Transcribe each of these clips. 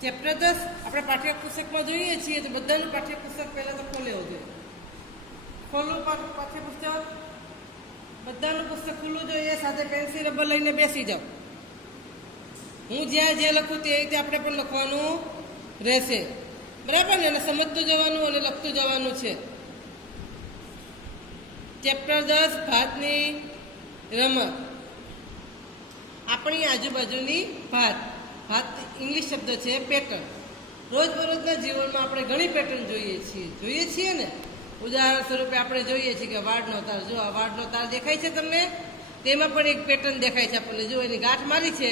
Chapter 10 આપણે પાઠ્યપુસ્તકમાં જોઈએ છીએ તો બધાનું પાઠ્યપુસ્તક પહેલાં તો ખોલેવું જોઈએ. ખોલવું પાઠ્યપુસ્તક, બધાનું પુસ્તક ખુલ્લું જોઈએ, સાથે પેન્સિલ રબર લઈને બેસી જાઓ. હું જ્યાં જે લખું તે રીતે આપણે પણ લખવાનું રહેશે, બરાબર ને? અને સમજતું જવાનું અને લખતું જવાનું છે. ચેપ્ટર 10 ભાતની રમત. આપણી આજુબાજુની ભાત. ભાત ઇંગ્લિશ શબ્દ છે પેટર્ન. રોજબરોજના જીવનમાં આપણે ઘણી પેટર્ન જોઈએ છીએ ને. ઉદાહરણ સ્વરૂપે આપણે જોઈએ છીએ કે વાડનો તાર. જો આ વાડનો તાર દેખાય છે તમને, તેમાં પણ એક પેટર્ન દેખાય છે આપણને. જો એની ગાંઠ મારી છે,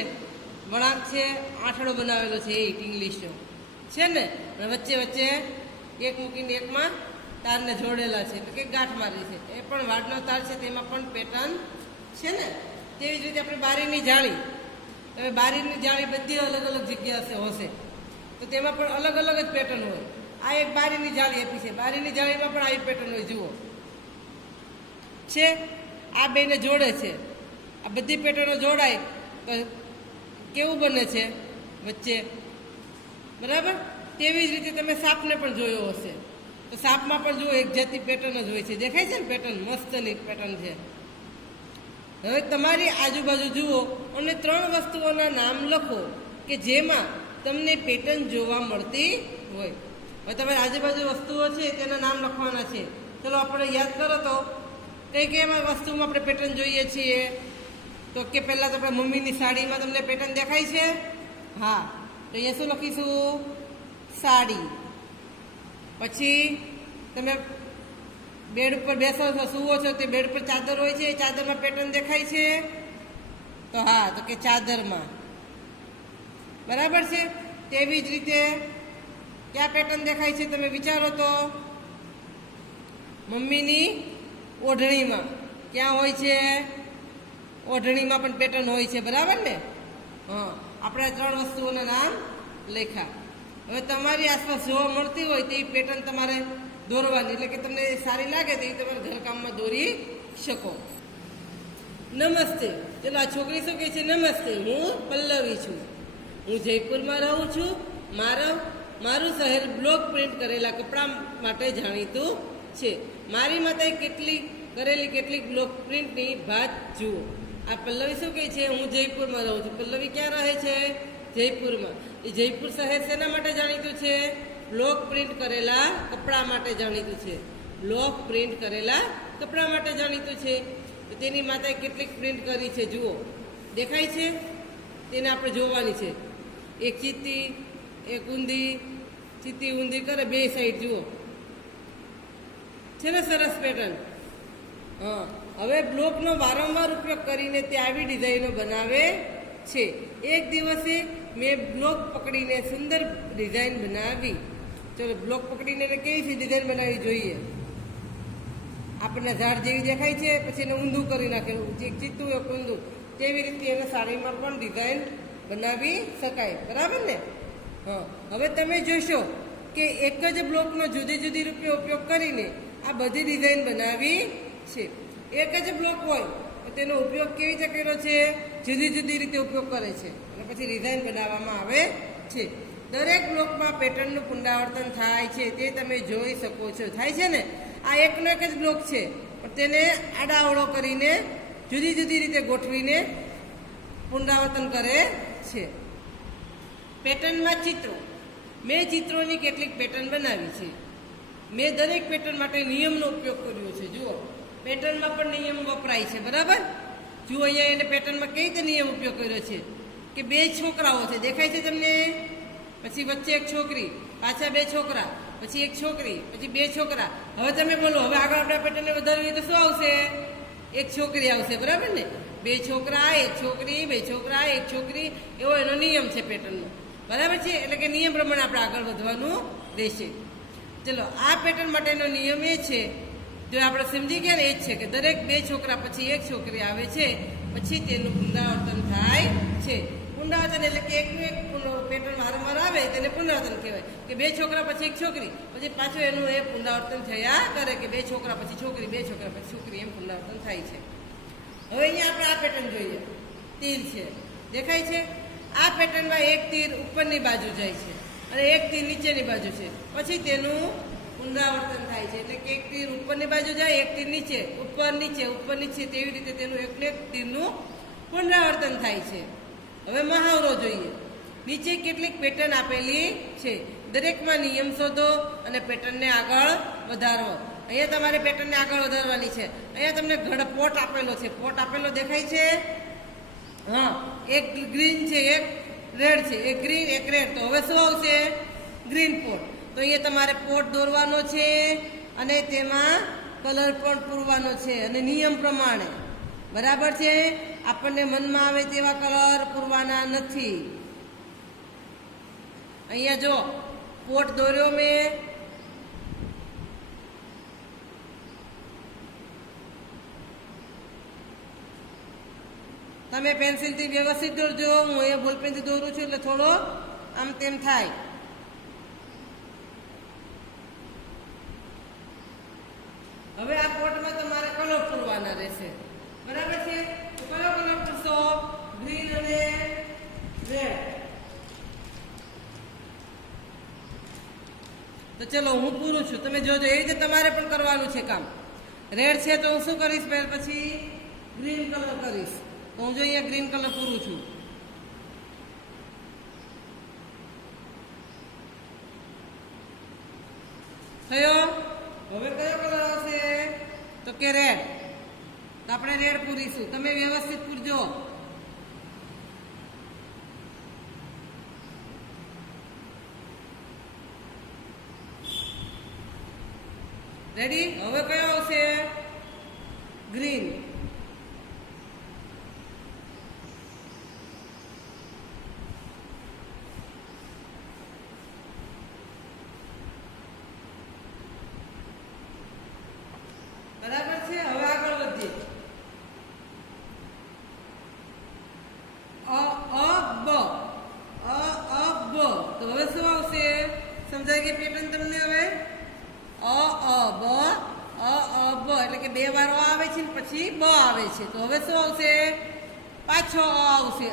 વળાંક છે, આંઠડો બનાવેલો છે, એ ઇંગ્લિશનો છે ને. અને વચ્ચે વચ્ચે એક મૂકીને એકમાં તારને જોડેલા છે, એટલે કે ગાંઠ મારી છે. એ પણ વાડનો તાર છે, તેમાં પણ પેટર્ન છે ને. તેવી જ રીતે આપણે બારીની જાળી. હવે બારીની જાળી બધી અલગ અલગ જગ્યા હશે, તો તેમાં પણ અલગ અલગ જ પેટર્ન હોય. આ એક બારીની જાળી આપી છે, બારીની જાળીમાં પણ આવી પેટર્ન હોય. જુઓ છે, આ બેને જોડે છે. આ બધી પેટર્નો જોડાય તો કેવું બને છે વચ્ચે, બરાબર? તેવી જ રીતે તમે સાપને પણ જોયો હશે, તો સાપમાં પણ જુઓ એક જાતની પેટર્ન જ હોય છે. દેખાય છે ને પેટર્ન? મસ્તની પેટર્ન છે. હવે તમારી આજુબાજુ જુઓ અને 3 વસ્તુઓના નામ લખો કે જેમાં તમને પેટર્ન જોવા મળતી હોય. હવે તમારી આજુબાજુ વસ્તુઓ છે તેના નામ લખવાના છે. ચલો આપણે યાદ કરો તો કઈ કઈ એમાં વસ્તુમાં આપણે પેટર્ન જોઈએ છીએ. તો કે પહેલાં તો આપણે મમ્મીની સાડીમાં તમને પેટર્ન દેખાય છે. હા, તો અહીંયા શું લખીશું? સાડી. પછી તમે બેડ ઉપર બેસો છો, સૂવો છો, તે બેડ પર ચાદર હોય છે, એ ચાદરમાં પેટર્ન દેખાય છે. તો હા, તો કે ચાદરમાં, બરાબર છે. તેવી જ રીતે ક્યાં પેટર્ન દેખાય છે તમે વિચારો તો? મમ્મીની ઓઢણીમાં. ક્યાં હોય છે? ઓઢણીમાં પણ પેટર્ન હોય છે, બરાબર ને? હા, આપણે 3 વસ્તુઓના નામ લખ્યા. હવે તમારી આસપાસ જોવા મળતી હોય તે પેટર્ન તમારે દોરવાની, એટલે કે તમને સારી લાગે તો એ તમારે ઘરકામમાં દોરી શકો. નમસ્તે. ચલો આ છોકરી શું કહે છે? નમસ્તે, હું પલ્લવી છું. હું જયપુરમાં રહું છું. મારું શહેર બ્લોક પ્રિન્ટ કરેલા કપડાં માટે જાણીતું છે. મારી માતાએ કેટલીક બ્લોક પ્રિન્ટની ભાત જુઓ. આ પલ્લવી શું કહે છે? હું જયપુરમાં રહું છું. પલ્લવી ક્યાં રહે છે? જયપુરમાં. એ જયપુર શહેર શેના માટે જાણીતું છે? બ્લોક પ્રિન્ટ કરેલા કપડાં માટે જાણીતું છે. બ્લોક પ્રિન્ટ કરેલા કપડાં માટે જાણીતું છે. તો તેની માતાએ કેટલીક પ્રિન્ટ કરી છે જુઓ. દેખાય છે? તેને આપણે જોવાની છે. એક ચીતી, એક ઊંધી. ચીતી ઊંધી કરે, 2 સાઈડ જુઓ છે ને. સરસ પેટર્ન. હા, હવે બ્લોકનો વારંવાર ઉપયોગ કરીને તે આવી ડિઝાઇનો બનાવે છે. એક દિવસે મેં બ્લોક પકડીને સુંદર ડિઝાઇન બનાવી. ચલો, બ્લોક પકડીને કેવી ડિઝાઇન બનાવવી જોઈએ? આપણને ઝાડ જેવી દેખાય છે, પછી એને ઊંધું કરી નાખેલું, એક ચીતું એક ઊંધું. તેવી રીતે એને સાડીમાં પણ ડિઝાઇન બનાવી શકાય, બરાબર ને? હા, હવે તમે જોશો કે એક જ બ્લોકનો જુદી જુદી રીતે ઉપયોગ કરીને આ બધી ડિઝાઇન બનાવી છે. એક જ બ્લોક હોય તો તેનો ઉપયોગ કેવી રીતે કર્યો છે? જુદી જુદી રીતે ઉપયોગ કરે છે અને પછી ડિઝાઇન બનાવવામાં આવે છે. દરેક બ્લોકમાં પેટર્નનું પુનરાવર્તન થાય છે, તે તમે જોઈ શકો છો. થાય છે ને? આ એકનો એક જ બ્લોક છે, પણ તેને આડાઅવળો કરીને જુદી જુદી રીતે ગોઠવીને પુનરાવર્તન કરે છે. પેટર્નમાં ચિત્રો. મેં ચિત્રોની કેટલીક પેટર્ન બનાવી છે. મેં દરેક પેટર્ન માટે નિયમનો ઉપયોગ કર્યો છે. જુઓ, પેટર્નમાં પણ નિયમ વપરાય છે, બરાબર? જુઓ અહીંયા એને પેટર્નમાં કઈ રીતે નિયમ ઉપયોગ કર્યો છે કે 2 છોકરાઓ છે, દેખાય છે તમને? પછી વચ્ચે એક છોકરી, પાછા 2 છોકરા, પછી એક છોકરી, પછી 2 છોકરા. હવે તમે બોલો, હવે આગળ આપણે પેટર્નને વધારવી તો શું આવશે? એક છોકરી આવશે, બરાબર ને? 2 છોકરા, એક છોકરી, 2 છોકરા, એક છોકરી, એવો એનો નિયમ છે પેટર્નનો, બરાબર છે? એટલે કે નિયમ પ્રમાણે આપણે આગળ વધવાનું રહેશે. ચલો, આ પેટર્ન માટેનો નિયમ એ છે, જો આપણે સમજી ગયા ને, એ જ છે કે દરેક 2 છોકરા પછી એક છોકરી આવે છે, પછી તેનું પુનરાવર્તન થાય છે. પુનરાવર્તન એટલે કે એકનું એક પેટર્ન વારંવાર આવે તેને પુનરાવર્તન કહેવાય. કે 2 છોકરા પછી એક છોકરી, પછી પાછું એનું એ પુનરાવર્તન થયા કરે કે 2 છોકરા પછી છોકરી, 2 છોકરા પછી છોકરી, એમ પુનરાવર્તન થાય છે. હવે અહીંયા આપણે આ પેટર્ન જોઈએ. તીર છે, દેખાય છે? આ પેટર્નમાં એક તીર ઉપરની બાજુ જાય છે અને એક તીર નીચેની બાજુ છે, પછી તેનું પુનરાવર્તન થાય છે. એટલે કે એક તીર ઉપરની બાજુ જાય, એક તીર નીચે, ઉપર નીચે, તેવી રીતે તેનું એક તીરનું પુનરાવર્તન થાય છે. હવે મહાવરો જોઈએ. નીચે કેટલીક પેટર્ન આપેલી છે, દરેકમાં નિયમ શોધો અને પેટર્નને આગળ વધારો. અહીંયા તમારે પેટર્નને આગળ વધારવાની છે. અહીંયા તમને પોટ આપેલો છે, પોટ આપેલો દેખાય છે. હા, એક ગ્રીન છે, એક રેડ છે, એક ગ્રીન એક રેડ. તો હવે શું આવશે? Green pot. તો અહીંયા તમારે પોટ દોરવાનો છે અને તેમાં કલર પણ પૂરવાનો છે અને નિયમ પ્રમાણે. બરાબર છે? આપણને મનમાં આવે તેવા કલર પૂરવાના નથી. અહીંયા જો પોટ દોર્યો મેં, તમે પેન્સિલથી વ્યવસ્થિત દોરજો. હું એ બોલપેનથી દોરું છું એટલે થોડો આમ તેમ થાય. હવે આ પોટમાં તમારે કલર પૂરવાના રહેશે. બરાબર છે? તો કયો કલર પૂરશો? ગ્રીન અને રેડ. તો ચલો હું પૂરું છું, તમે જોજો. એ રીતે તમારે પણ કરવાનું છે કામ. રેડ છે તો હું શું કરીશ? પછી ગ્રીન કલર કરીશ. તો હું જો અહીંયા ગ્રીન કલર પૂરું છું. થયો? હવે કયો કલર આવશે? તો કે રેડ. તો આપણે રેડ પૂરીશું. તમે વ્યવસ્થિત પૂરજો. રેડી? હવે કયો આવશે? ગ્રીન. બરાબર છે? હવે આગળ વધીએ. તો હવે શું આવશે? સમજાય કે પેટર્ન તમને? હવે બ એટલે કે બે વાર આવે છે ને પછી બ આવે છે. તો હવે શું આવશે? પાછો આવશે.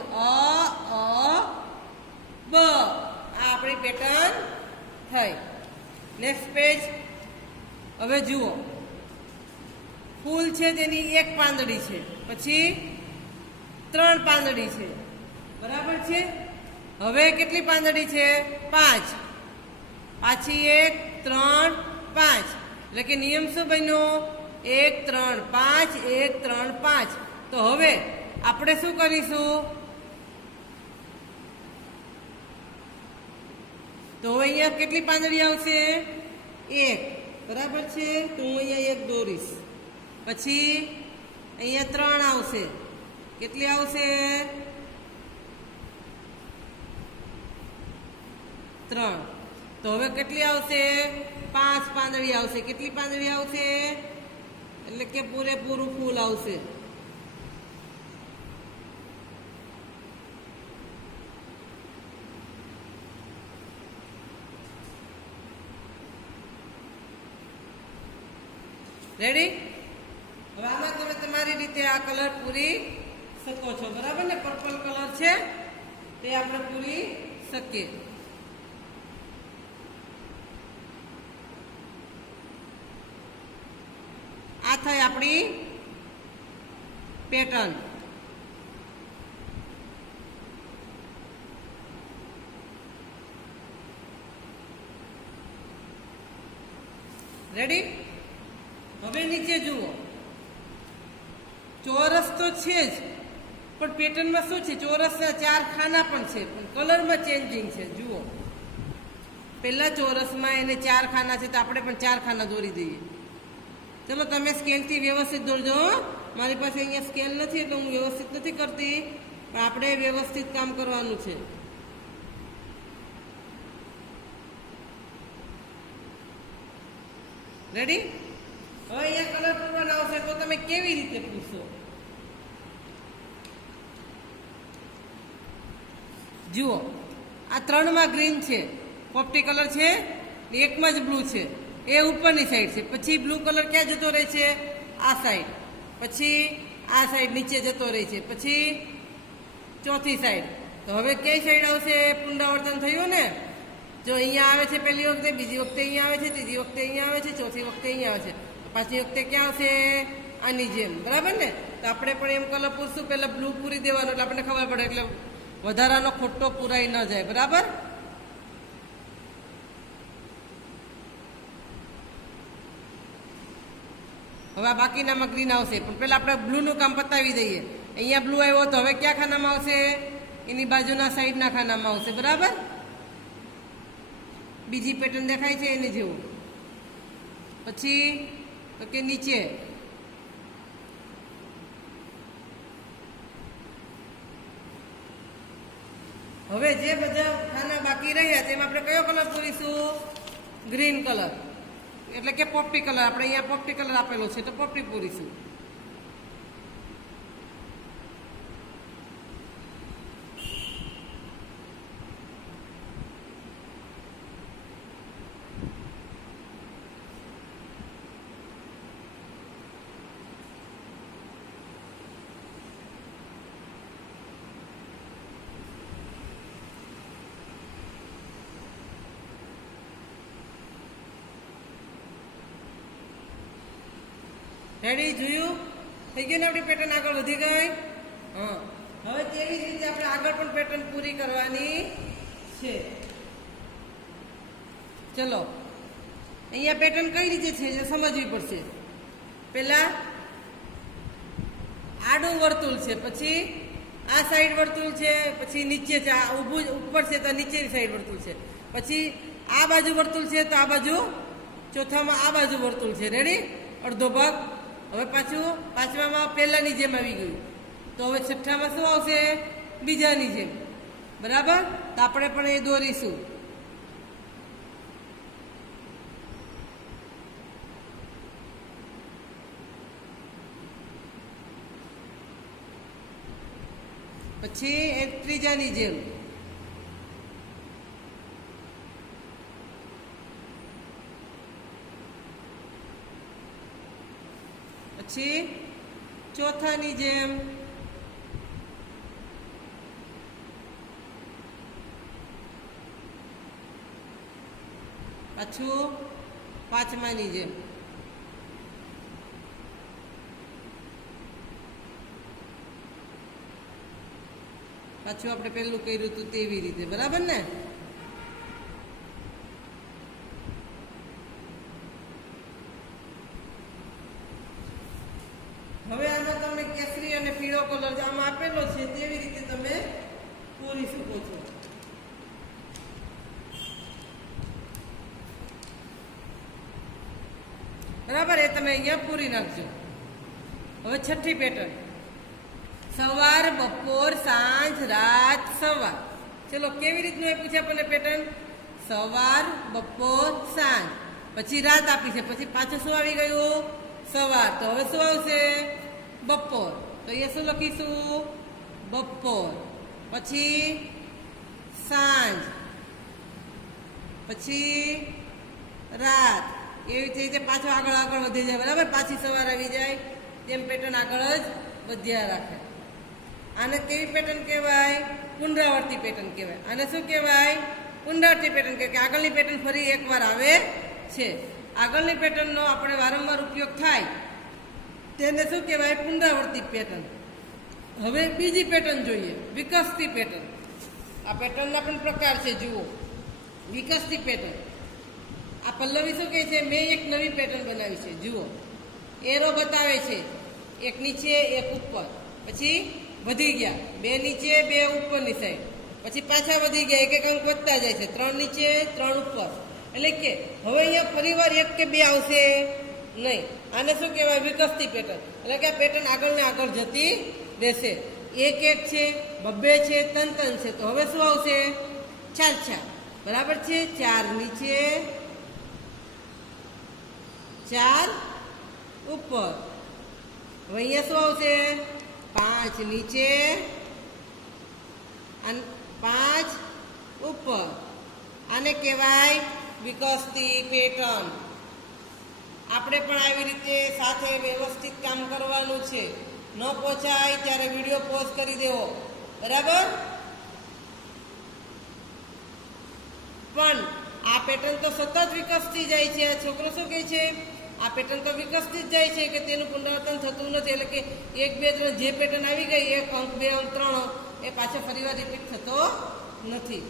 બ. આ આપણી પેટર્ન થઈ. Next page. હવે જુઓ, ફૂલ છે તેની એક પાંદડી છે, પછી 3 પાંદડી છે. બરાબર છે? હવે કેટલી પાંદડી છે? 5. પાછી 1 3 5. એટલે કે નિયમ શું બન્યો? 1 3 5 1 3 5. તો હવે આપણે શું કરીશું? તો અહીંયા કેટલી પાંદડી આવશે? 1. બરાબર છે? તો હું અહીંયા 1 દોરીશ. પછી અહીંયા 3 આવશે. કેટલી આવશે? 3. તો હવે કેટલી આવશે? 5 પાંદડી આવશે. કેટલી પાંદડી આવશે? એટલે કે પૂરેપૂરું ફૂલ આવશે. રેડી? હવે આમાં તમે તમારી રીતે આ કલર પૂરી શકો છો. બરાબર ને? પર્પલ કલર છે તે આપણે પૂરી શકીએ. આ થઈ આપણી પેટર્ન. રેડી? હવે નીચે જુઓ. ચોરસ તો છે જ, પણ પેટર્નમાં શું છે? ચોરસના 4 ખાના પણ છે, પણ કલરમાં ચેન્જિંગ છે. જુઓ, પહેલા ચોરસમાં એને 4 ખાના છે, તો આપણે પણ 4 ખાના દોરી દઈએ. ચલો તમે સ્કેલથી વ્યવસ્થિત દોરજો. મારી પાસે અહીંયા સ્કેલ નથી એટલે હું વ્યવસ્થિત નથી કરતી, પણ આપણે વ્યવસ્થિત કામ કરવાનું છે. રેડી? હવે અહીંયા કલર પૂરવાનો આવશે, તો તમે કેવી રીતે પૂરશો? જુઓ, આ 3માં ગ્રીન છે, પોપટી કલર છે, એકમાં જ બ્લુ છે. એ ઉપરની સાઈડ છે. પછી બ્લુ કલર ક્યાં જતો રહે છે? આ સાઈડ. પછી આ સાઈડ નીચે જતો રહે છે. પછી ચોથી સાઈડ. તો તો હવે કઈ સાઈડ આવશે? પુનરાવર્તન થયું ને? જો અહીંયા આવે છે પહેલી વખતે, બીજી વખતે અહીંયા આવે છે, ત્રીજી વખતે અહીંયા આવે છે, ચોથી વખતે અહીંયા આવે છે, પાંચમી વખતે ક્યાં આવશે? આની જેમ. બરાબર ને? તો આપણે પણ એમ કલર પૂરશું, પહેલાં બ્લુ પૂરી દેવાનું એટલે આપણને ખબર પડે, એટલે વધારાનો ખોટો પૂરાઈ ન જાય. બરાબર? હવે આ બાકીનામાં ગ્રીન આવશે, પણ પહેલાં આપણે બ્લુનું કામ પતાવી દઈએ. અહીંયા બ્લુ આવ્યો તો હવે ક્યાં ખાનામાં આવશે? એની બાજુના સાઈડના ખાનામાં આવશે. બરાબર? બીજી પેટર્ન દેખાય છે એની જેવું. પછી તો કે નીચે હવે જે બધા ખાના બાકી રહ્યા તેમાં આપણે કયો કલર પૂરીશું? ગ્રીન કલર, એટલે કે પોપટી કલર. આપણે અહીંયા પોપટી કલર આપેલો છે તો પોપટી પૂરીશું. રેડી? જોયું? થઈ ગયું ને? આપણી પેટર્ન આગળ વધી ગઈ. હા, હવે તેવી જ રીતે આપણે આગળ પણ પેટર્ન પૂરી કરવાની છે. ચલો, અહીંયા પેટર્ન કઈ રીતે છે જે સમજવી પડશે. પહેલા આડું વર્તુળ છે, પછી આ સાઈડ વર્તુળ છે, પછી નીચે છે, આ ઊભું ઉપર છે તો નીચેની સાઈડ વર્તુળ છે, પછી આ બાજુ વર્તુળ છે તો આ બાજુ, ચોથામાં આ બાજુ વર્તુળ છે. રેડી? અડધો ભાગ. હવે પાછું પાંચમામાં પહેલાની જેમ આવી ગયું, તો હવે છઠ્ઠામાં શું આવશે? બીજાની જેમ. બરાબર? તો આપણે પણ એ દોરીશું. પછી એ ત્રીજાની જેમ. પછી ચોથાની જેમ. પાછું પાંચમાની જેમ. પાછું આપણે પહેલું કર્યું હતું તેવી રીતે. બરાબર ને? હવે આમાં તમે કેસરી અને પીળો કલર આમાં આપેલો છે તેવી રીતે તમે પૂરી શકો છો. બરાબર? એ તમે અહીંયા પૂરી નાખજો. હવે છઠ્ઠી પેટર્ન, સવાર, બપોર, સાંજ, રાત, સવાર. ચલો, કેવી રીતનું એ પૂછ્યા આપણને પેટર્ન? સવાર, બપોર, સાંજ, પછી રાત આપી છે, પછી પાછું શું આવી ગયું? સવાર. તો હવે શું આવશે? બપોર. તો અહીંયા શું લખીશું? બપોર. પછી સાંજ, પછી રાત. એવી રીતે પાછો આગળ આગળ વધી જાય. બરાબર? પાછી સવાર આવી જાય, તેમ પેટર્ન આગળ જ વધ્યા રાખે. આને કેવી પેટર્ન કહેવાય? પુનરાવર્તી પેટર્ન કહેવાય. આને શું કહેવાય? પુનરાવર્તી પેટર્ન કહેવાય. કે આગળની પેટર્ન ફરી એકવાર આવે છે. આગળની પેટર્નનો આપણે વારંવાર ઉપયોગ થાય તેને શું કહેવાય? પુનરાવર્તિત પેટર્ન. હવે બીજી પેટર્ન જોઈએ, વિકસતી પેટર્ન. આ પેટર્નના પણ પ્રકાર છે. જુઓ, વિકસતી પેટર્ન. આ પલ્લવી શું કહે છે? મેં એક નવી પેટર્ન બનાવી છે. જુઓ, એરો બતાવે છે, એક નીચે એક ઉપર, પછી વધી ગયા, બે નીચે બે ઉપરની સાઈડ, પછી પાછા વધી ગયા, એક એક અંક વધતા જાય છે, 3 નીચે 3 ઉપર. એટલે કે હવે અહીંયા ફરીવાર એક કે બે આવશે નહીં. આને શું કહેવાય? વિકસતી પેટર્ન. એટલે કે આ પેટર્ન આગળ ને આગળ જતી રહેશે. એક એક છે, બબ્બે છે, 3 છે. તો હવે શું આવશે? 4 બરાબર છે. 4 નીચે 4 ઉપર. હવે અહીંયા શું આવશે? 5 નીચે અને 5 ઉપર. આને કહેવાય વિકસતી પેટર્ન. આપણે પણ આવી રીતે સાથે વ્યવસ્થિત કામ કરવાનું છે. ન પહોંચાય ત્યારે વિડીયો પોઝ કરી દેવો. બરાબર? પણ આ પેટર્ન તો સતત વિકસતી જાય છે. આ છોકરો શું કહે છે? આ પેટર્ન તો વિકસતી જ જાય છે કે તેનું પુનરાવર્તન થતું નથી. એટલે કે 1 2 3 જે પેટર્ન આવી ગઈ 1 અંક 2 અંક 3 એ પાછો ફરીવાર રિપીટ થતો નથી.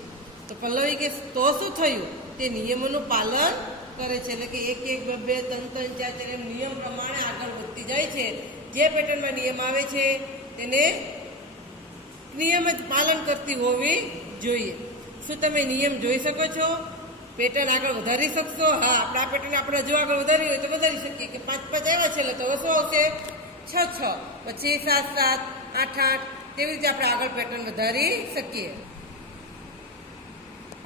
તો પલ્લવી કે તો શું થયું? તે નિયમોનું પાલન કરે છે. એટલે કે 1 1 2 2 3 3 4 4 નિયમ પ્રમાણે આગળ વધતી જાય છે. જે પેટર્નમાં નિયમ આવે છે તેને નિયમિત પાલન કરતી હોવી જોઈએ. શું તમે નિયમ જોઈ શકો છો? પેટર્ન આગળ વધારી શકશો? હા, આપણા પેટર્ન આપણે જો આગળ વધારી હોય તો વધારી શકીએ. કે 5 5 આવ્યા છે તો શું આવશે? 6 6, પછી 7 7, 8 8, તેવી રીતે આપણે આગળ પેટર્ન વધારી શકીએ.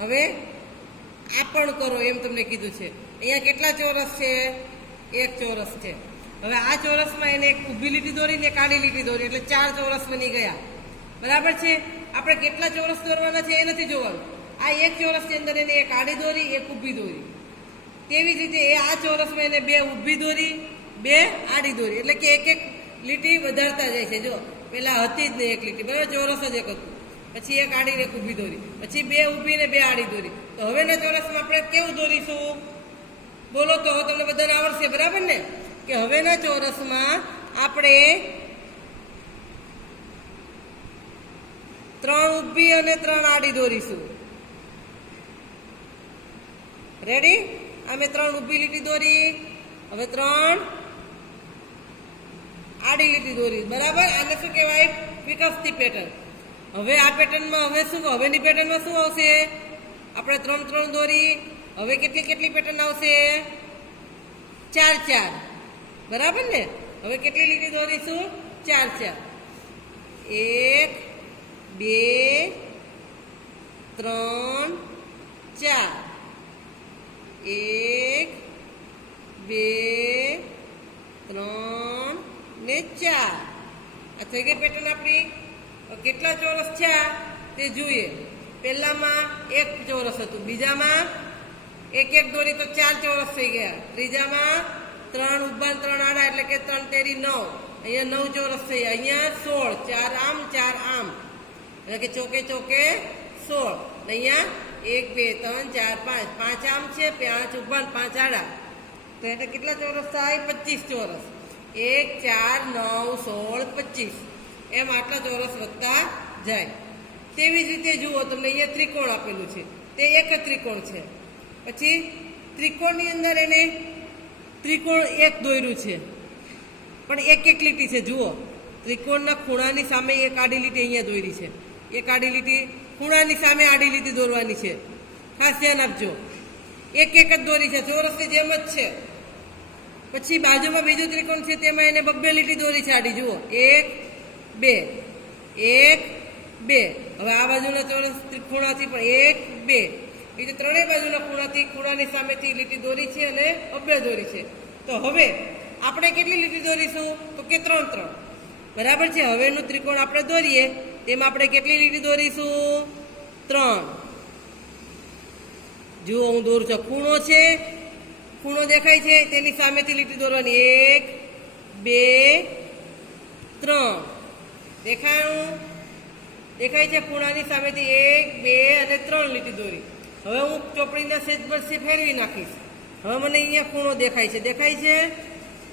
હવે આ પણ કરો એમ તમને કીધું છે. અહીંયા કેટલા ચોરસ છે? 1 ચોરસ છે. હવે આ ચોરસમાં એને એક ઊભી લીટી દોરી ને એક આડી લીટી દોરી એટલે 4 ચોરસ બની ગયા. બરાબર છે? આપણે કેટલા ચોરસ દોરવાના છે એ નથી જોવાનું. આ 1 ચોરસની અંદર એને એક આડી દોરી એક ઊભી દોરી. તેવી જ રીતે એ આ ચોરસમાં એને 2 ઊભી દોરી 2 આડી દોરી. એટલે કે એક એક લીટી વધારતા જાય છે. જો પેલા હતી જ નહીં એક લીટી, બરાબર? ચોરસ જ એક હતું. પછી એક આડી ને એક ઊભી દોરી, પછી 2 ઊભી ને 2 આડી દોરી. તો હવેના ચોરસમાં આપણે કેવું દોરીશું? બોલો તો તમને બધાને આવડશે, બરાબર ને? કે હવેના ચોરસમાં આપણે 3 ઊભી અને 3 આડી દોરીશું. રેડી? અમે 3 ઊભી લીટી દોરી, હવે 3 આડી લીટી દોરી. બરાબર? આને શું કહેવાય? વિકસતી પેટર્ન. હવે આ પેટર્નમાં હવેની પેટર્નમાં શું આવશે? આપણે 3 3 દોરી. હવે કેટલી પેટર્ન આવશે? 4 4. બરાબર ને? હવે કેટલી લીટી દોરીશું? 4 4. 1 2 3 4. 1 2 3 ને 4. આ થઈ ગઈ પેટર્ન આપણી. કેટલા ચોરસ છે તે જોઈએ. પહેલામાં 1 ચોરસ હતું, બીજામાં 1 1 દોરી તો 4 ચોરસ થઈ ગયા. ત્રીજામાં 3 ઊભા 3 આડા એટલે કે 3 તેરી 9. અહીંયા 9 ચોરસ થઈ ગયા. અહીંયા 16, 4 આમ 4 આમ એટલે કે ચોકે ચોકે 16. અહીંયા 1 2 3 4 5, 5 આમ છે, 5 ઊભા 5 આડા. તો એટલે કેટલા ચોરસ થાય? 25 ચોરસ. 1 4 9 16 25 એમ આટલા ચોરસ વધતા જાય. તેવી જ રીતે જુઓ, તમને અહીંયા ત્રિકોણ આપેલું છે, તે એક જ ત્રિકોણ છે. પછી ત્રિકોણની અંદર એને ત્રિકોણ 1 દોર્યું છે, પણ એક એક લીટી છે. જુઓ, ત્રિકોણના ખૂણાની સામે એક આડી લીટી અહીંયા દોરી છે. એક આડી લીટી ખૂણાની સામે આડી લીટી દોરવાની છે. ખાસ ધ્યાન આપજો. એક એક જ દોરી છે, ચોરસની જેમ જ છે. પછી બાજુમાં બીજું ત્રિકોણ છે, તેમાં એને 2 લીટી દોરી છે આડી. જુઓ, 1 2 1 2. હવે આ બાજુના ચોરસ ખૂણાથી પણ 1 2. એ ત્રણેય બાજુના ખૂણાથી ખૂણાની સામેથી લીટી દોરી છે અને 2 દોરી છે. તો હવે આપણે કેટલી લીટી દોરીશું? તો કે 3 3. બરાબર છે? હવેનું ત્રિકોણ આપણે દોરીએ તેમાં આપણે કેટલી લીટી દોરીશું? 3. જુઓ, હું દોરું છું. ખૂણો છે, ખૂણો દેખાય છે, તેની સામેથી લીટી દોરવાની. 1 2 3. દેખાય છે? ખૂણાની સામેથી 1 2 અને 3 લીટી દોરી. હવે હું ચોપડીના સેજ પર ફેરવી નાખીશ. હવે મને અહીંયા ખૂણો દેખાય છે.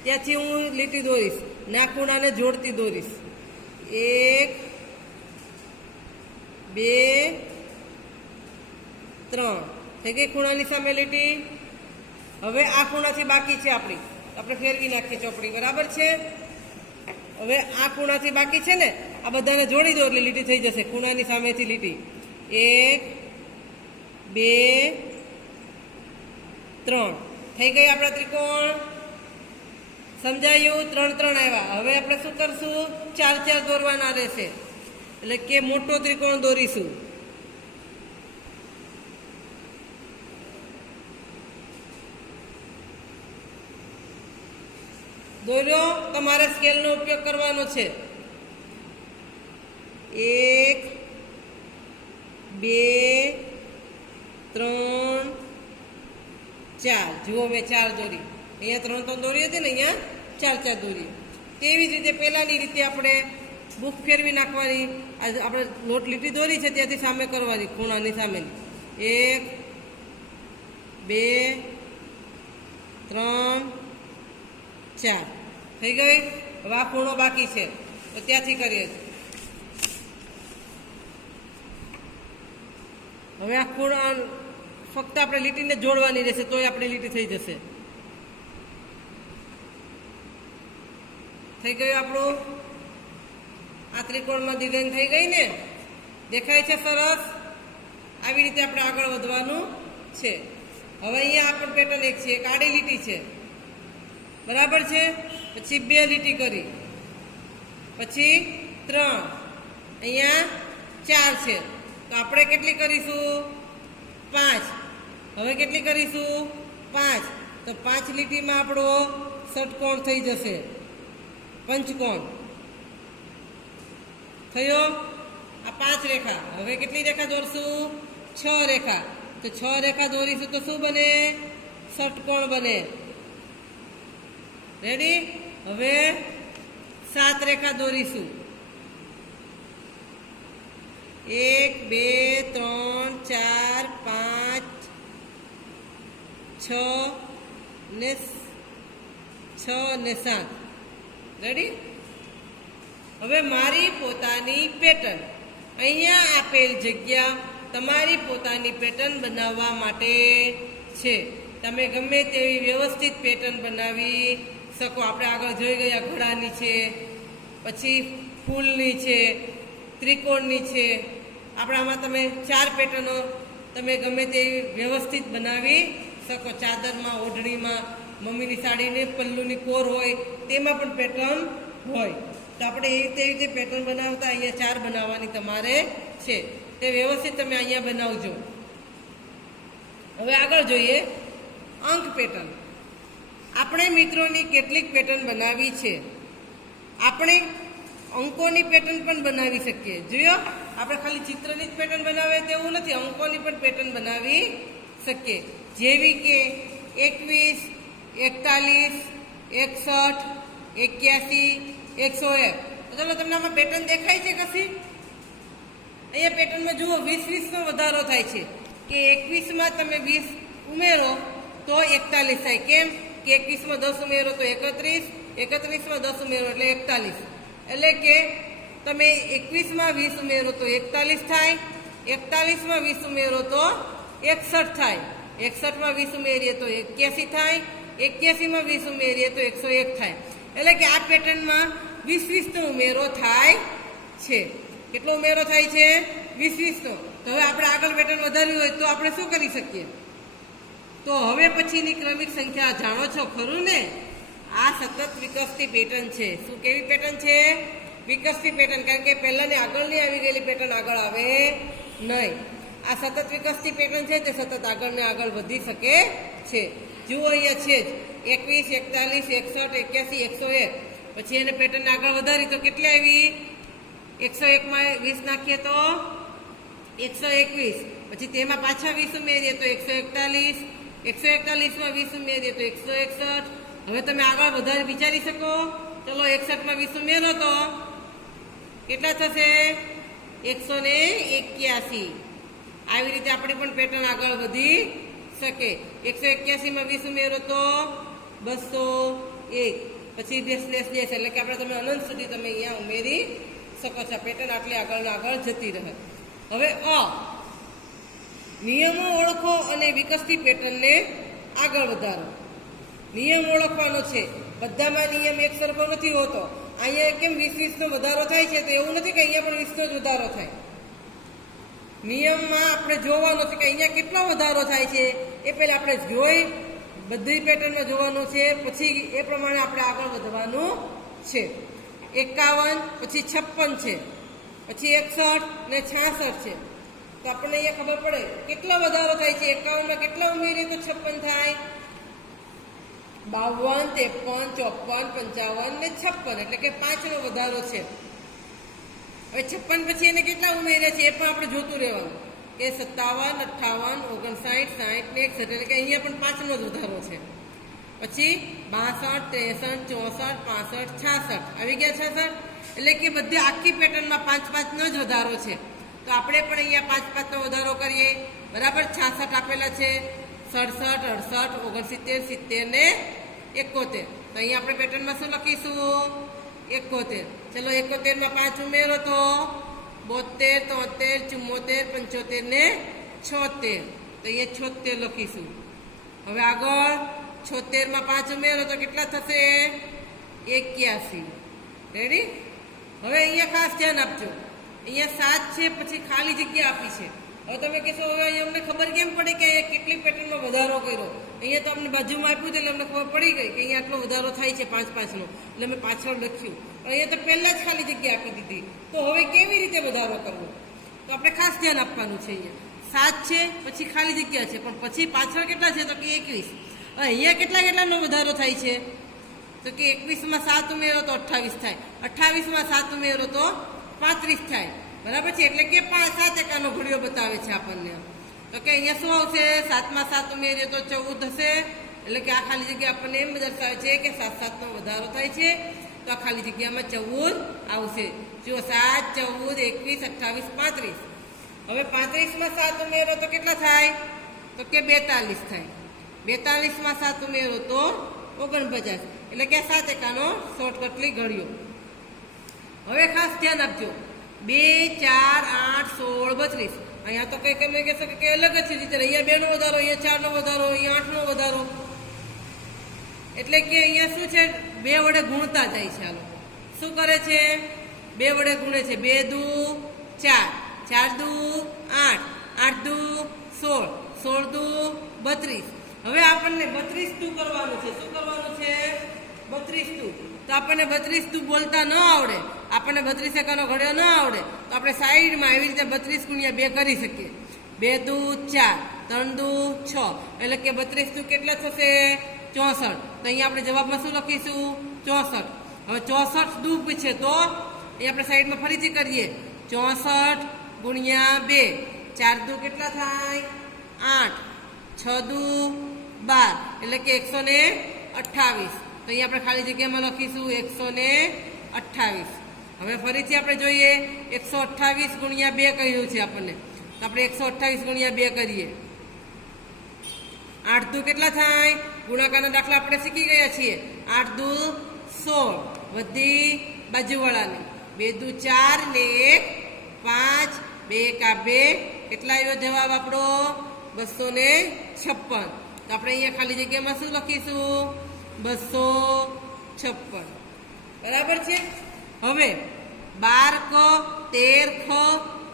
ત્યાંથી હું લીટી દોરીશ ને આ ખૂણાને જોડતી દોરીશ. 1 2 3. થઈ ગઈ ખૂણાની સામે લીટી. હવે આ ખૂણાથી બાકી છે આપણી, આપણે ફેરવી નાખીએ ચોપડી. બરાબર છે? હવે આ ખૂણાથી બાકી છે ને, આ બધાને જોડી દો એટલે લીટી થઈ જશે. ખૂણાની સામેથી લીટી 1 2 3. થઈ ગઈ આપણા ત્રિકોણ. સમજાયું? 3 3 આવ્યા. હવે આપણે શું કરશું? 4 4 દોરવાના રહેશે. એટલે કે મોટો ત્રિકોણ દોરીશું. દોર્યો? તમારે સ્કેલનો ઉપયોગ કરવાનો છે. 1 2 3 4. જુઓ, મેં 4 દોરી. અહીંયા 3 3 દોરી હતી ને, અહીંયા 4 4 દોરી. તેવી જ રીતે પહેલાની રીતે આપણે બુક ફેરવી નાખવાની. આપણે લોટ લીટી દોરી છે ત્યાંથી સામે કરવાની, ખૂણાની સામેની. 1 2 3 4 થઈ ગઈ. હવે આ ખૂણો બાકી છે તો ત્યાંથી કરીએ. હવે આ ખૂણા ફક્ત આપણે લીટીને જોડવાની રહેશે તોય આપણે લીટી થઈ જશે. થઈ ગયું આપણું. આ ત્રિકોણમાં ડિઝાઇન થઈ ગઈ ને, દેખાય છે સરસ. આવી રીતે આપણે આગળ વધવાનું છે. હવે અહીંયા આપણે પેટર્ન એક છે, એક આડી લીટી છે, બરાબર છે. પછી 2 લીટી કરી, પછી 3, અહીંયા 4 છે તો આપણે કેટલી કરીશું? 5. હવે કેટલી કરીશું? 5. તો 5 લીટીમાં આપણો ષટકોણ થઈ જશે, પંચકોણ થયો. આ 5 રેખા. હવે કેટલી રેખા દોરશું? 6 રેખા. તો 6 રેખા દોરીશું તો શું બને? ષટકોણ બને. રેડી? હવે 7 રેખા દોરીશું. 1 2 3 4 5 6 ને 7. રેડી? હવે મારી પોતાની પેટર્ન, અહીંયા આપેલ જગ્યા તમારી પોતાની પેટર્ન બનાવવા માટે છે. તમે ગમે તેવી વ્યવસ્થિત પેટર્ન બનાવી શકો. આપણે આગળ જોઈ ગયા ઘોડાની છે, પછી ફૂલની છે, ત્રિકોણની છે. આપણામાં તમે 4 પેટર્નો તમે ગમે તેવી વ્યવસ્થિત બનાવી શકો. ચાદરમાં, ઓઢણીમાં, મમ્મીની સાડીને પલ્લુની કોર હોય તેમાં પણ પેટર્ન હોય. તો આપણે એ રીતે પેટર્ન બનાવતા અહીંયા 4 બનાવવાની તમારે છે. તે વ્યવસ્થિત તમે અહીંયા બનાવજો. હવે આગળ જોઈએ અંક પેટર્ન. આપણે મિત્રોની કેટલીક પેટર્ન બનાવી છે. આપણે અંકોની પેટર્ન પણ બનાવી શકીએ. જોયો, આપણે ખાલી ચિત્રની જ પેટર્ન બનાવે તેવું નથી, અંકોની પણ પેટર્ન બનાવી શકીએ. જેવી કે 21, 41, 61, 81, 101. તો ચાલો તમને આમાં પેટર્ન દેખાય છે કશી? અહીંયા પેટર્નમાં જુઓ 20-20નો વધારો થાય છે કે 21માં તમે 20 ઉમેરો તો 41 થાય. કેમ કે 21માં 10 ઉમેરો તો 31, 31માં 10 ઉમેરો એટલે 41. એટલે કે તમે 21માં 20 ઉમેરો તો 41 થાય, 41માં 20 ઉમેરો તો 61 થાય, 61માં 20 ઉમેરીએ તો 81 થાય, 81માં 20 ઉમેરીએ તો 101 થાય. એટલે કે આ પેટર્નમાં 20-20નો ઉમેરો થાય છે. કેટલો ઉમેરો થાય છે? 20-20નો. તો હવે આપણે આગળ પેટર્ન વધારવી હોય તો આપણે શું કરી શકીએ? તો હવે પછીની ક્રમિક સંખ્યા જાણો છો ખરું ને? આ સતત વિકસતી પેટર્ન છે. શું કેવી પેટર્ન છે? વિકસતી પેટર્ન. કારણ કે પહેલાંની આગળની આવી ગયેલી પેટર્ન આગળ આવે નહીં. આ સતત વિકસતી પેટર્ન છે તે સતત આગળ ને આગળ વધી શકે છે. જુઓ અહીંયા છે જ 21, 41, 61, 81, 101. પછી એને પેટર્ન આગળ વધારી તો કેટલી આવી? 101માં 20 નાખીએ તો 121. પછી તેમાં પાછા 20 ઉમેરીએ તો 141, 141માં 20 ઉમેરીએ તો 161. હવે તમે આગળ વધારે વિચારી શકો? ચલો 61માં 20 ઉમેરો તો કેટલા થશે? 181. આવી રીતે આપણી પણ પેટર્ન આગળ વધી શકે. 181માં 20 ઉમેરો તો 201. પછી ડેશ એટલે કે આપણે તમે અનંત સુધી તમે અહીંયા ઉમેરી શકો છો. પેટર્ન આટલી આગળ આગળ જતી રહે. હવે નિયમો ઓળખો અને વિકસતી પેટર્નને આગળ વધારો. નિયમ ઓળખવાનો છે. બધામાં નિયમ એક સરખો નથી હોતો. અહીંયા કેમ 20-20નો વધારો થાય છે તો એવું નથી કે અહીંયા પણ 20નો જ વધારો થાય. નિયમમાં આપણે જોવાનું છે કે અહીંયા કેટલો વધારો થાય છે એ પહેલાં આપણે જોઈ બધી પેટર્નમાં જોવાનું છે. પછી એ પ્રમાણે આપણે આગળ વધવાનું છે. 51, પછી 56 છે, પછી 61 ને 66 છે. તો આપણને અહીંયા ખબર પડે કેટલો વધારો થાય છે. 51માં કેટલા ઉમેરીએ તો 56 થાય? 52, 53, 54, 55 ને 56. એટલે કે 5નો વધારો છે. હવે 56 પછી એને કેટલા ઉમેર્યા છે એ પણ આપણે જોતું રહેવાનું કે 57, 58, 59, 60 ને 61. એટલે કે અહીંયા પણ 5નો જ વધારો છે. પછી 62, 63, 64, 65, 66 આવી ગયા. 66 એટલે કે બધી આખી પેટર્નમાં 5-5નો જ વધારો છે. તો આપણે પણ અહીંયા 5-5નો વધારો કરીએ. બરાબર? 66 આપેલા છે, 67, 68, 69, 70 ને 71. તો અહીંયા આપણે પેટર્નમાં શું લખીશું? 71. ચલો 71 માં 5 ઉમેરો તો 72, 73, 74, 75 ને 76. તો અહીંયા 76 લખીશું. હવે આગળ 76 માં 5 ઉમેરો તો કેટલા થશે? 81. રેડી? હવે અહીંયા ખાસ ધ્યાન આપજો. અહીંયા 7 છે, પછી ખાલી જગ્યા આપી છે. હવે તમે કહેશો હવે અહીંયા અમને ખબર કેમ પડે કે અહીંયા કેટલી પેટર્નનો વધારો કર્યો? અહીંયા તો અમને બાજુમાં આપ્યું એટલે અમને ખબર પડી ગઈ કે અહીંયા આટલો વધારો થાય છે 5 નો, એટલે અમે પાછળ લખ્યું. અહીંયા તો પહેલા જ ખાલી જગ્યા આપી દીધી. તો હવે કેવી રીતે વધારો કરવો? તો આપણે ખાસ ધ્યાન આપવાનું છે. અહીંયા 7 છે, પછી ખાલી જગ્યા છે, પણ પછી પાછળ કેટલા છે? તો કે 21. હવે અહીંયા કેટલાનો વધારો થાય છે? તો કે 21 માં 7 ઉમેરો તો 28 થાય, 28 માં 7 ઉમેરો તો 35 થાય. બરાબર છે? એટલે કે 7 એકાનો ઘડિયો બતાવે છે આપણને. તો કે અહીંયા શું આવશે? 7 માં 7 ઉમેરીએ તો 14 હશે. એટલે કે આ ખાલી જગ્યા આપણને એમ દર્શાવે છે કે 7 નો વધારો થાય છે. તો આ ખાલી જગ્યામાં 14 આવશે. જો 7, 14, 21, 28, 35. હવે 35 માં 7 ઉમેરો તો કેટલા થાય? તો કે 42 થાય. 42 માં 7 ઉમેરો તો 49. એટલે કે 7 એકાનો શોર્ટકટલી ઘડિયો. હવે ખાસ ધ્યાન આપજો. 2, 4, 8, 16, 32. અહીંયા તો કઈ તમે કહેશો કે અલગ જ છે રીતે. અહીંયા 2 નો વધારો, અહીંયા 4 નો વધારો, અહીંયા 8 નો વધારો. એટલે કે અહીંયા શું છે? 2 વડે ગુણતા જાય છે. આ લોકો શું કરે છે? 2 વડે ગુણે છે. 2 દુ 4, 4 દુ 8, 8 દુ 16, 16 દુ 32. હવે આપણને 32 દુ કરવાનું છે. શું કરવાનું છે? 32 દુ. તો આપણને 32 દુ બોલતા ન આવડે, આપણને 32 એકાનો ઘડિયો ન આવડે, તો આપણે સાઈડમાં એવી રીતે 32 ગુણ્યા 2 કરી શકીએ. 2 દુ 4, 3 દુ 6. એટલે કે 32 દુ કેટલા થશે? 64. તો અહીંયા આપણે જવાબમાં શું લખીશું? 64. હવે 64 દુ પૂછે તો એ આપણે સાઈડમાં ફરીથી કરીએ. 64 ગુણ્યા 2, 4 દુ કેટલા થાય? 8, 6 દુ 12. એટલે કે 128. તો અહીંયા આપણે ખાલી જગ્યામાં લખીશું 128. હવે ફરીથી આપણે જોઈએ. 128 ગુણ્યા 2 કહ્યું છે આપણને, તો આપણે 128 ગુણ્યા 2 કરીએ. 8 દુ કેટલા થાય? ગુણાકારના દાખલા આપણે શીખી ગયા છીએ. 8 દુ 16. બધી બાજુવાળાને 2 દુ 4 ને 1 5, 2 એકા 2. કેટલા આવ્યો જવાબ આપણો? 256. તો આપણે અહીંયા ખાલી જગ્યામાં શું લખીશું? 256. બરાબર છે? હવે 12 ક, 13 ખ,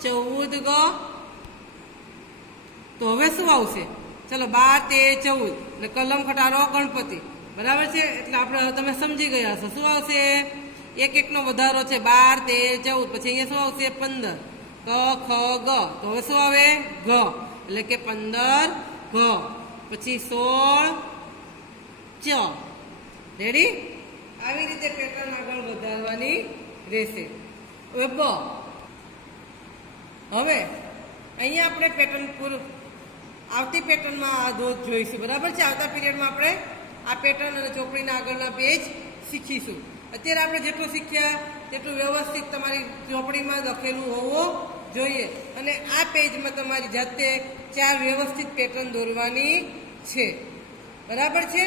14 ગ. તો હવે શું આવશે? ચલો 12, 13, 14. એટલે કલમ ખટારો ગણપતિ. બરાબર છે? એટલે આપણે તમે સમજી ગયા હશો. શું આવશે? એક એકનો વધારો છે. 12, 13, 14. પછી અહીંયા શું આવશે? 15. ક, ખ, ગ. તો હવે શું આવે? ઘ. એટલે કે 15 ઘ. પછી 16 ચ. રેડી? આવી રીતે પેટર્ન આગળ વધારવાની રહેશે. હવે બ. હવે અહીંયા આપણે પેટર્ન પૂરું આવતી પેટર્નમાં આ ધોધ જોઈશું. બરાબર છે? આવતા પીરિયડમાં આપણે આ પેટર્ન અને ચોપડીના આગળના પેજ શીખીશું. અત્યારે આપણે જેટલું શીખ્યા તેટલું વ્યવસ્થિત તમારી ચોપડીમાં લખેલું હોવું જોઈએ. અને આ પેજમાં તમારી જાતે 4 વ્યવસ્થિત પેટર્ન દોરવાની છે. બરાબર છે?